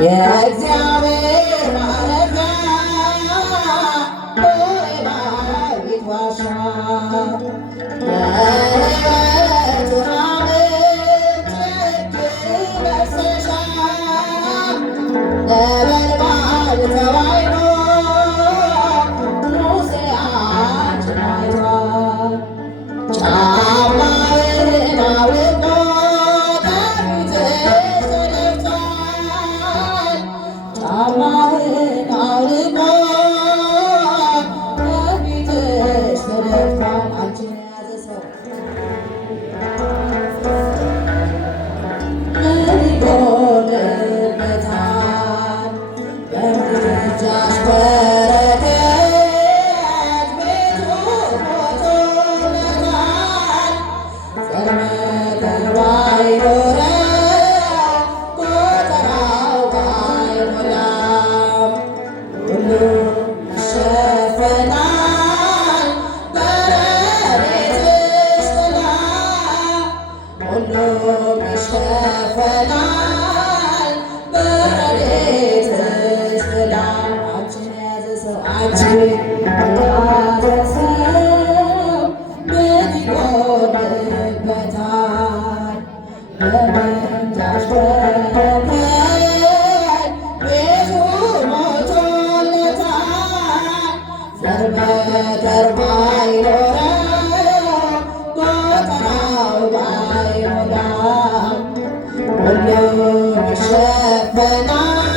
የእግዚአብሔር ማረፊያ ዳዊት ዋሻ የሕይወት ውሃ ምንጭ እጅግ መፍሰሻ ነበልባል ተዋሕዶ ሙሴ አንቺን አይቷል። ጫማህን አውልቆ ከፊትሽ ተደፍቷል። ጫማህን አውልቆ ከፊትሽ ተደፍቷል። አንቺን የያዘ ሰው ምን ይጎድልበታል? በምልጃሽ በረከት ቤቱ ሞልቶለታል። ዘር መከር ባይኖረው ጎተራው ባይሞላም ሁሉም ይሸፈናል በረድኤትሽ ጥላ። ሁሉም ይሸፈናል በረድኤትሽ ጥላ። አንቺን የያዘ ሰው አንቺን የያዘ ሰው ምን ይጎድልበታል? በምልጃሽ በረከት ቤቱ ሞልቶለታል። ዘር መከር ባይኖረው ጎተራው ባይሞላም ሁሉም ይሸፈናል